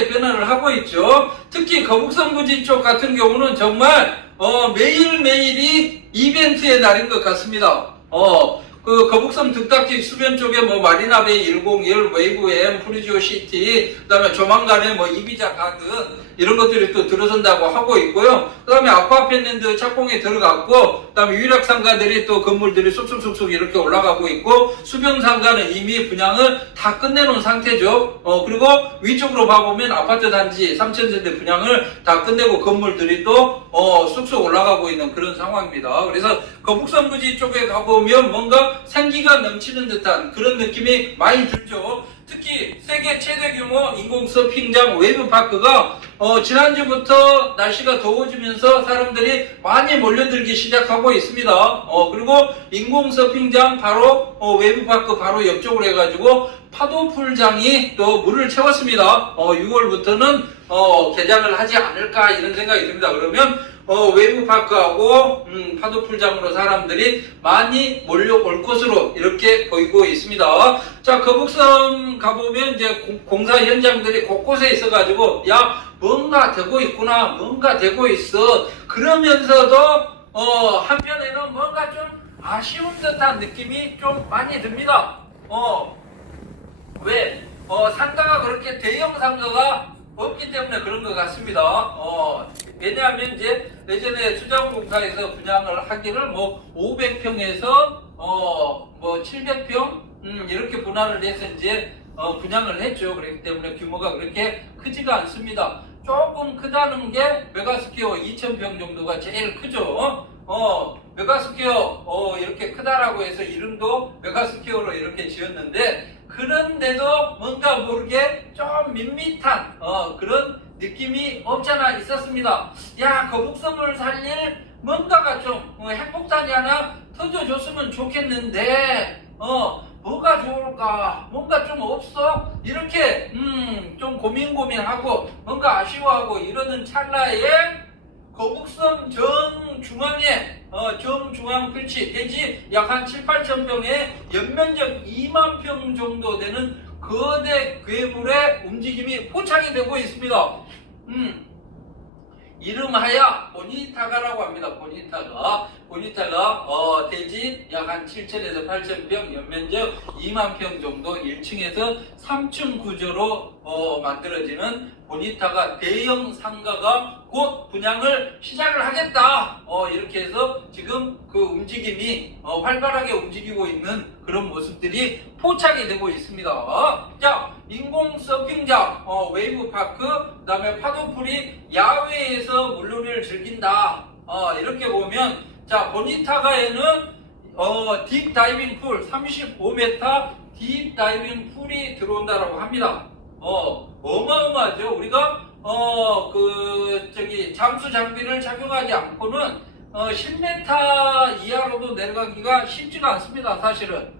빠르게 변화를 하고 있죠. 특히 거북선 부지 쪽 같은 경우는 정말 매일매일이 이벤트의 날인 것 같습니다. 그 거북선 득딱지 수변 쪽에 뭐 마리나베이 101, 웨이브M, 프리지오 시티, 그 다음에 조만간에 뭐 이비자 가든 이런 것들이 또 들어선다고 하고 있고요. 그 다음에 아쿠아펜랜드 착공에 들어갔고, 그 다음에 유락상가들이 또 건물들이 쑥쑥쑥쑥 이렇게 올라가고 있고, 수변상가는 이미 분양을 다 끝내놓은 상태죠. 그리고 위쪽으로 봐보면 아파트 단지 3,000세대 분양을 다 끝내고 건물들이 또 쑥쑥 올라가고 있는 그런 상황입니다. 그래서 거북선 부지 쪽에 가보면 뭔가 생기가 넘치는 듯한 그런 느낌이 많이 들죠. 특히 세계 최대 규모 인공 서핑장 웨이브파크가 지난주부터 날씨가 더워지면서 사람들이 많이 몰려들기 시작하고 있습니다. 그리고 인공 서핑장 바로 웨이브파크 바로 옆쪽으로 해가지고 파도풀장이 또 물을 채웠습니다. 6월부터는 개장을 하지 않을까 이런 생각이 듭니다. 그러면 웨이브파크하고 파도풀장으로 사람들이 많이 몰려올 것으로 이렇게 보이고 있습니다. 자, 거북선 가보면 이제 공사 현장들이 곳곳에 있어가지고 야 뭔가 되고 있구나, 뭔가 되고 있어. 그러면서도 한편에는 뭔가 좀 아쉬운 듯한 느낌이 좀 많이 듭니다. 왜? 상가가 그렇게 대형 상가가 없기 때문에 그런 것 같습니다. 왜냐하면 이제 예전에 수자원공사에서 분양을 하기를 뭐 500평에서 뭐 700평 이렇게 분할을 해서 이제 분양을 했죠. 그렇기 때문에 규모가 그렇게 크지가 않습니다. 조금 크다는 게 메가스퀘어 2000평 정도가 제일 크죠. 메가스퀘어 이렇게 크다라고 해서 이름도 메가스퀘어로 이렇게 지었는데, 그런데도 뭔가 모르게 좀 밋밋한 그런 느낌이 없잖아 있었습니다. 야, 거북선을 살릴 뭔가가 좀 핵폭탄이 하나 터져줬으면 좋겠는데 뭐가 좋을까? 뭔가 좀 없어? 이렇게 좀 고민하고 뭔가 아쉬워하고 이러는 찰나에 거북선 정중앙에 정중앙 필지 대지 약 한 7, 8천 평에 연면적 2만 평 정도 되는 거대 괴물의 움직임이 포착이 되고 있습니다. 이름하여 보니타가라고 합니다. 보니타가 대지 약 한 7천에서 8천 평, 연면적 2만 평 정도 1층에서 3층 구조로 만들어지는 보니타가 대형 상가가 곧 분양을 시작을 하겠다. 이렇게 해서 지금 그 움직임이 활발하게 움직이고 있는 그런 모습들이 포착이 되고 있습니다. 자, 인공 서핑장, 웨이브파크, 그 다음에 파도풀이 야외에서 물놀이를 즐긴다. 이렇게 보면, 자, 보니타가에는 딥 다이빙 풀 35m 딥 다이빙 풀이 들어온다라고 합니다. 어마어마하죠. 우리가 잠수 장비를 착용하지 않고는 10m 이하로도 내려가기가 쉽지가 않습니다. 사실은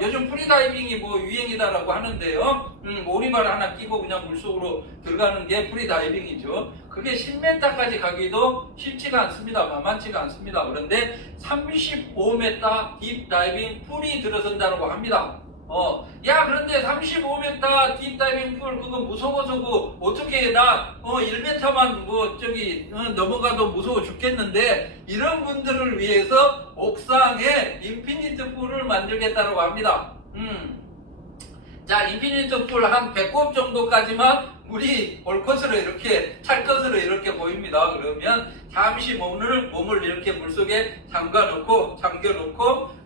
요즘 프리다이빙이 뭐 유행이다라고 하는데요. 오리발 하나 끼고 그냥 물속으로 들어가는 게 프리다이빙이죠. 그게 10m까지 가기도 쉽지가 않습니다. 만만치가 않습니다. 그런데 35m 딥다이빙 풀이 들어선다고 합니다. 야, 그런데 35m 딥다이빙 풀 그거 무서워서 어떻게 나 1m만 넘어가도 무서워 죽겠는데, 이런 분들을 위해서 옥상에 인피니트 풀을 만들겠다고 합니다. 자, 인피니트 풀 한 100곱 정도까지만 물이 올 것으로 이렇게 찰 것으로 이렇게 보입니다. 그러면 잠시 몸을 이렇게 물속에 잠겨놓고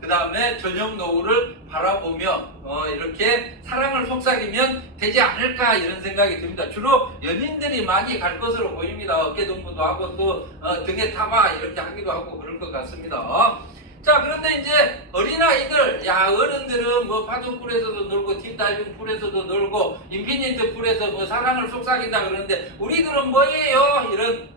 그 다음에 저녁 노을을 바라보며 이렇게 사랑을 속삭이면 되지 않을까 이런 생각이 듭니다. 주로 연인들이 많이 갈 것으로 보입니다. 어깨동무도 하고 또 등에 타봐 이렇게 하기도 하고 그럴 것 같습니다. 자, 그런데 이제 어린아이들, 야, 어른들은 뭐 파도풀에서도 놀고 딥다이빙 풀에서도 놀고 인피니트 풀에서 뭐 사랑을 속삭인다 그러는데, 우리들은 뭐예요? 이런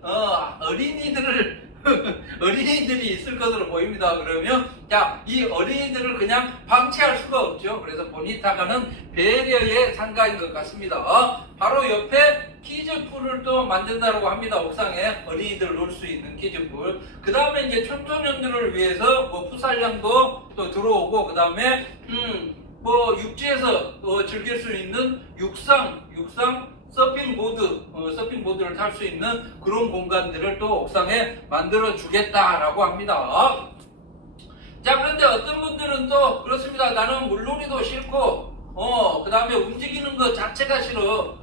어린이들이 있을 것으로 보입니다. 그러면 자, 이 어린이들을 그냥 방치할 수가 없죠. 그래서 보니타가는 배려의 상가인 것 같습니다. 바로 옆에 키즈풀을 또 만든다고 합니다. 옥상에 어린이들 놀 수 있는 키즈풀. 그 다음에 이제 청소년들을 위해서 뭐 풋살장도 또 들어오고, 그 다음에 뭐 육지에서 즐길 수 있는 육상 서핑보드를 탈 수 있는 그런 공간들을 또 옥상에 만들어 주겠다라고 합니다. 자, 그런데 어떤 분들은 또 그렇습니다. 나는 물놀이도 싫고 그 다음에 움직이는 것 자체가 싫어.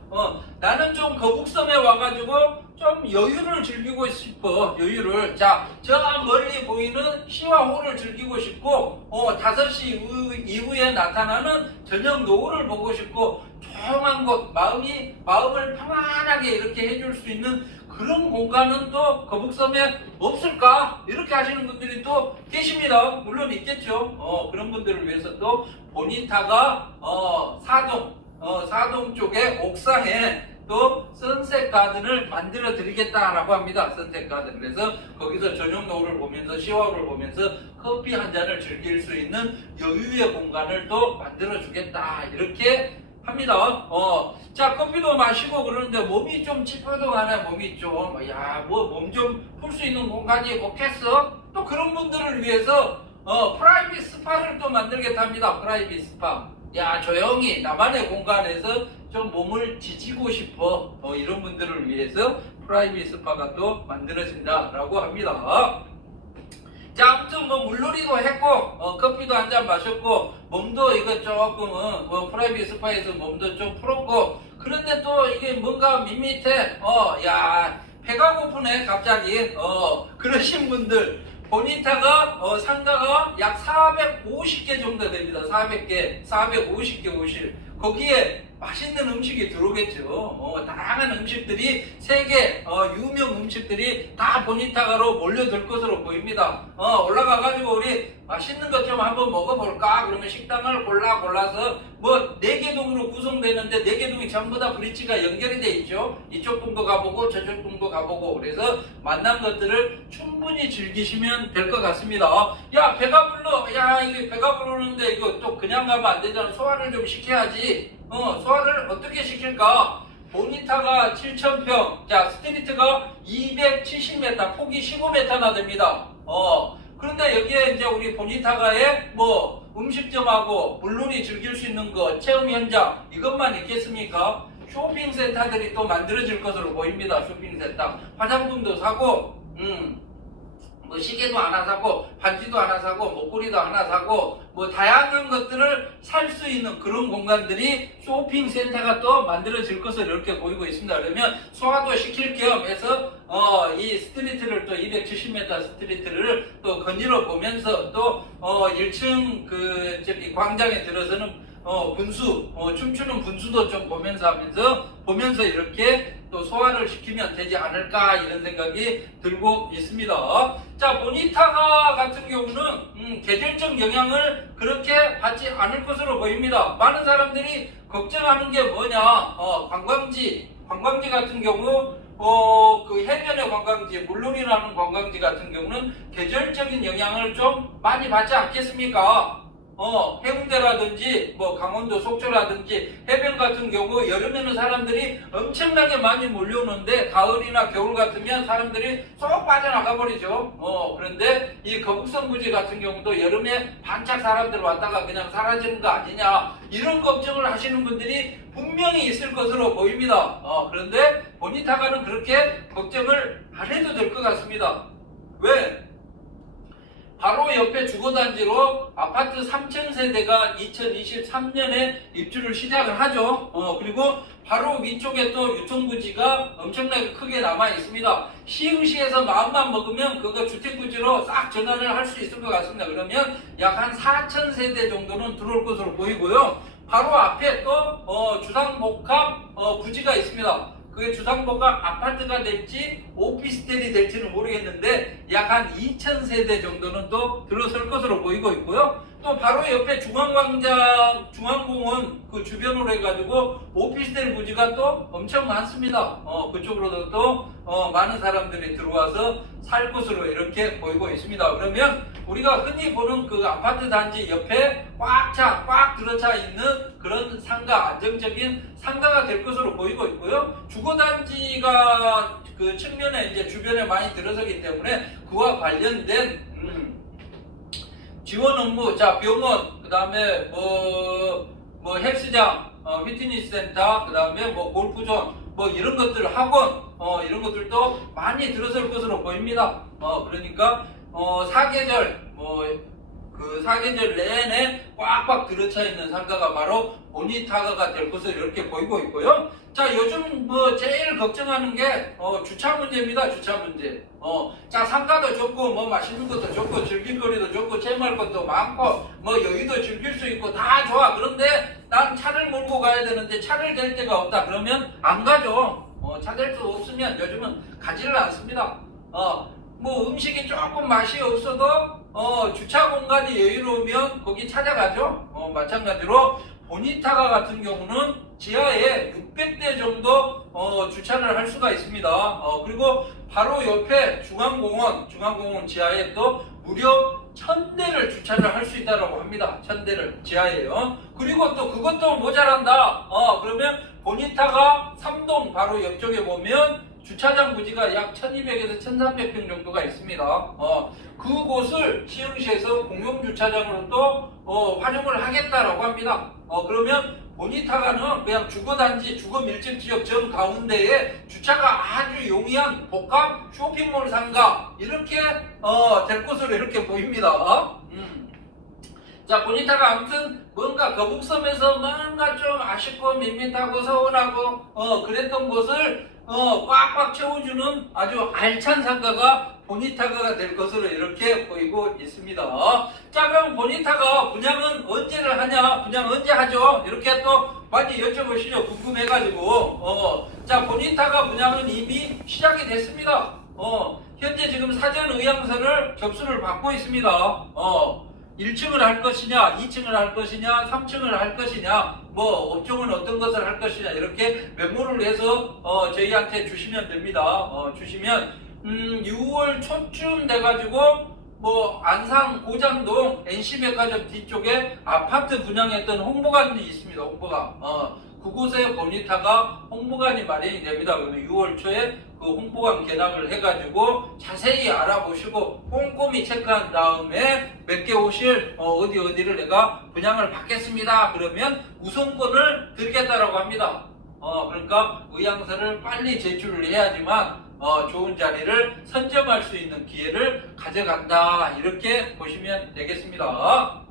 나는 좀 거북섬에 와가지고 좀 여유를 즐기고 싶어. 여유를. 자, 저 멀리 보이는 시와호를 즐기고 싶고 5시 이후에 나타나는 저녁 노을을 보고 싶고 조용한 곳, 마음을 평안하게 이렇게 해줄 수 있는 그런 공간은 또 거북섬에 없을까? 이렇게 하시는 분들이 또 계십니다. 물론 있겠죠. 그런 분들을 위해서 또 보니타가 사동 쪽에 옥상에 또 선셋 가든을 만들어 드리겠다라고 합니다. 선셋 가든. 그래서 거기서 저녁 노을을 보면서 시와를 보면서 커피 한 잔을 즐길 수 있는 여유의 공간을 또 만들어 주겠다. 이렇게 합니다. 자, 커피도 마시고 그러는데 몸이 좀 찌뿌둥하네. 몸이 좀, 몸 좀 풀 수 있는 공간이 없겠어? 또 그런 분들을 위해서 프라이빗 스파를 또 만들겠다 합니다. 프라이빗 스파. 야, 조용히 나만의 공간에서 좀 몸을 지지고 싶어. 이런 분들을 위해서 프라이빗 스파가 또 만들어진다라고 합니다. 자, 아무튼 물놀이도 했고 커피도 한 잔 마셨고 몸도 이거 조금 프라이빗 스파에서 몸도 좀 풀었고 그런데 또 이게 뭔가 밋밋해. 배가 고프네 갑자기. 그러신 분들 보니타가 상가가 약 450개 정도 됩니다. 450개 오실. 거기에 맛있는 음식이 들어오겠죠. 다양한 음식들이 세계 유명 음식들이 다 보니타가로 몰려들 것으로 보입니다. 올라가가지고 우리 맛있는 것 좀 한번 먹어볼까? 그러면 식당을 골라서 4개 동으로 구성되는데 4개 동이 전부 다 브릿지가 연결이 돼 있죠. 이쪽 동도 가보고 저쪽 동도 가보고 그래서 만난 것들을 충분히 즐기시면 될 것 같습니다. 야, 배가 불러. 야, 이게 배가 부르는데 이거 또 그냥 가면 안 되잖아. 소화를 좀 시켜야지. 소화를 어떻게 시킬까? 보니타가 7,000평, 자, 스트리트가 270m, 폭이 15m나 됩니다. 그런데 여기에 이제 우리 보니타가에 음식점하고 물놀이 즐길 수 있는 거, 체험 현장, 이것만 있겠습니까? 쇼핑센터들이 또 만들어질 것으로 보입니다. 쇼핑센터. 화장품도 사고, 시계도 하나 사고, 반지도 하나 사고, 목걸이도 하나 사고, 다양한 것들을 살 수 있는 그런 공간들이 쇼핑센터가 또 만들어질 것으로 이렇게 보이고 있습니다. 그러면 소화도 시킬 겸 해서, 이 스트리트를 또 270m 스트리트를 또 거닐어 보면서 또, 1층 광장에 들어서는 춤추는 분수도 좀 보면서 이렇게 또 소화를 시키면 되지 않을까 이런 생각이 들고 있습니다. 자, 보니타가 같은 경우는 계절적 영향을 그렇게 받지 않을 것으로 보입니다. 많은 사람들이 걱정하는 게 뭐냐? 관광지 같은 경우 그 해변의 관광지, 물놀이라는 관광지 같은 경우는 계절적인 영향을 좀 많이 받지 않겠습니까? 해운대라든지 강원도 속초라든지 해변 같은 경우 여름에는 사람들이 엄청나게 많이 몰려오는데 가을이나 겨울 같으면 사람들이 쏙 빠져나가 버리죠. 그런데 이 거북선 부지 같은 경우도 여름에 반짝 사람들 왔다가 그냥 사라지는 거 아니냐 이런 걱정을 하시는 분들이 분명히 있을 것으로 보입니다. 그런데 보니타가는 그렇게 걱정을 안 해도 될 것 같습니다. 왜? 바로 옆에 주거단지로 아파트 3층세대가 2023년에 입주를 시작을 하죠. 그리고 바로 위쪽에 또 유통부지가 엄청나게 크게 남아 있습니다. 시흥시에서 마음만 먹으면 그거 주택부지로 싹 전환을 할 수 있을 것 같습니다. 그러면 약 한 4,000세대 정도는 들어올 것으로 보이고요. 바로 앞에 또 주상복합 부지가 있습니다. 그게 주상복합 아파트가 될지 오피스텔이 될지는 모르겠는데 약 한 2,000세대 정도는 또 들어설 것으로 보이고 있고요. 또 바로 옆에 중앙광장, 중앙공원 그 주변으로 해가지고 오피스텔 부지가 또 엄청 많습니다. 그쪽으로도 또 많은 사람들이 들어와서 살 것으로 이렇게 보이고 있습니다. 그러면 우리가 흔히 보는 그 아파트 단지 옆에 꽉 들어차 있는 그런 상가, 안정적인 상가가 될 것으로 보이고 있고요. 주거단지가 그 측면에 이제 주변에 많이 들어서기 때문에 그와 관련된 지원 업무, 자, 병원, 그 다음에 헬스장, 피트니스 센터, 그 다음에 골프존, 뭐 이런 것들 학원 이런 것들도 많이 들어설 것으로 보입니다. 그러니까 사계절 그 사계절 내내 꽉꽉 들어차 있는 상가가 바로 보니타가가 될 것으로 이렇게 보이고 있고요. 자, 요즘 제일 걱정하는 게 주차 문제입니다. 주차 문제. 자, 상가도 좋고 맛있는 것도 좋고 즐길거리도 좋고 체험할 것도 많고 여기도 즐길 수 있고 다 좋아. 그런데 난 차를 몰고 가야 되는데 차를 댈 데가 없다. 그러면 안 가죠. 차 댈 수 없으면 요즘은 가지를 않습니다. 음식이 조금 맛이 없어도 주차 공간이 여유로우면 거기 찾아가죠. 마찬가지로 보니타가 같은 경우는 지하에 600대 정도 주차를 할 수가 있습니다. 그리고 바로 옆에 중앙공원 지하에 또 무려 1000대를 주차를 할 수 있다고 합니다. 1000대를 지하에요. 그리고 또 그것도 모자란다. 그러면 보니타가 3동 바로 옆쪽에 보면 주차장 부지가 약 1200에서 1300평 정도가 있습니다. 그곳을 시흥시에서 공용주차장으로 또 활용을 하겠다라고 합니다. 그러면 보니타가는 그냥 주거단지, 주거밀집지역 정 가운데에 주차가 아주 용이한 복합 쇼핑몰 상가 이렇게 될 것으로 이렇게 보입니다. 자, 보니타가 아무튼 뭔가 거북섬에서 뭔가 좀 아쉽고 밋밋하고 서운하고 그랬던 곳을 꽉꽉 채워주는 아주 알찬 상가가 보니타가가 될 것으로 이렇게 보이고 있습니다. 자, 그럼 보니타가 분양은 언제를 하냐? 분양 언제 하죠? 이렇게 또 많이 여쭤보시죠. 궁금해가지고. 자, 보니타가 분양은 이미 시작이 됐습니다. 현재 지금 사전 의향서를 접수를 받고 있습니다. 1층을 할 것이냐, 2층을 할 것이냐, 3층을 할 것이냐, 업종은 어떤 것을 할 것이냐, 이렇게 메모를 해서 저희한테 주시면 됩니다. 주시면 6월 초쯤 돼가지고 안상 고장동 NC백화점 뒤쪽에 아파트 분양했던 홍보관이 있습니다. 홍보관. 그곳에 보니타가 홍보관이 마련이 됩니다. 그러면 6월 초에 그 홍보관 개납을 해가지고 자세히 알아보시고 꼼꼼히 체크한 다음에 몇 개 오실 어디를 내가 분양을 받겠습니다. 그러면 우선권을 드리겠다라고 합니다. 그러니까 의향서를 빨리 제출을 해야지만 좋은 자리를 선점할 수 있는 기회를 가져간다. 이렇게 보시면 되겠습니다.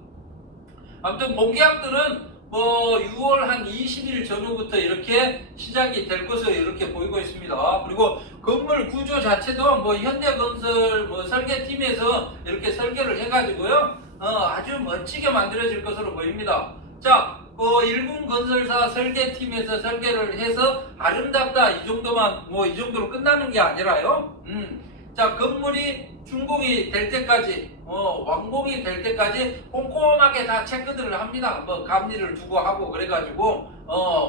아무튼 본계약들은 6월 한 20일 전후부터 이렇게 시작이 될 것으로 이렇게 보이고 있습니다. 그리고 건물 구조 자체도 현대건설 설계팀에서 이렇게 설계를 해가지고요, 아주 멋지게 만들어질 것으로 보입니다. 자, 일군건설사 설계팀에서 설계를 해서 아름답다 이 정도만 이 정도로 끝나는 게 아니라요. 자, 건물이 준공이 될 때까지 완공이 될 때까지 꼼꼼하게 다 체크들을 합니다. 감리를 두고 하고 그래가지고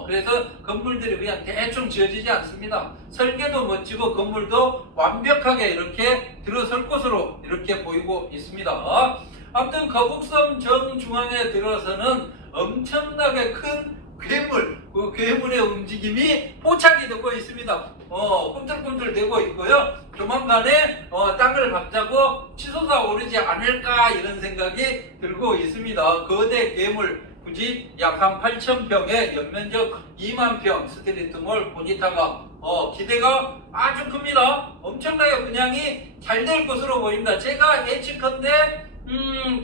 그래서 건물들이 그냥 대충 지어지지 않습니다. 설계도 멋지고 건물도 완벽하게 이렇게 들어설 것으로 이렇게 보이고 있습니다. 아무튼 거북섬 정중앙에 들어서는 엄청나게 큰 괴물, 그 괴물의 움직임이 포착이 되고 있습니다. 꿈틀꿈틀 되고 있고요. 조만간에 땅을 박자고 치솟아 오르지 않을까 이런 생각이 들고 있습니다. 거대 괴물 부지 약 한 8,000평에 연면적 2만 평 스트리트몰 보니타가 기대가 아주 큽니다. 엄청나게 분양이 잘 될 것으로 보입니다. 제가 예측컨대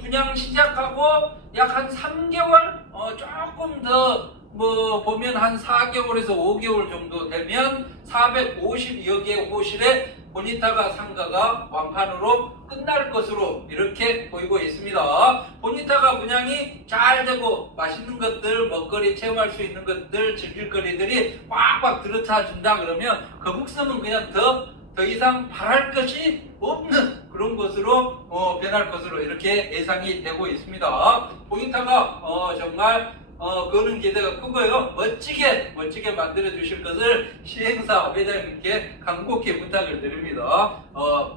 분양 시작하고 약 한 3개월 조금 더 보면 한 4개월에서 5개월 정도 되면 450여 개 호실의 보니타가 상가가 완판으로 끝날 것으로 이렇게 보이고 있습니다. 보니타가 분양이 잘 되고 맛있는 것들, 먹거리 체험할 수 있는 것들, 즐길거리들이 꽉꽉 들어차준다 그러면 거북섬은 그냥 더 이상 바랄 것이 없는 그런 것으로 변할 것으로 이렇게 예상이 되고 있습니다. 보니타가 정말 그거는 기대가 크고요. 멋지게 만들어 주실 것을 시행사 회장님께 간곡히 부탁을 드립니다.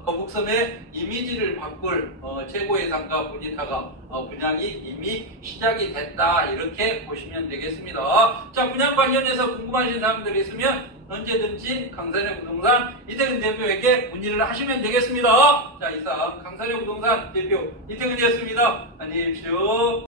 거북섬의 이미지를 바꿀 최고의 상가 보니타가 분양이 이미 시작이 됐다 이렇게 보시면 되겠습니다. 자, 분양 관련해서 궁금하신 사항들이 있으면 언제든지 강산의 부동산 이태근 대표에게 문의를 하시면 되겠습니다. 자, 이상 강산의 부동산 대표 이태근이었습니다. 안녕히 계십시오.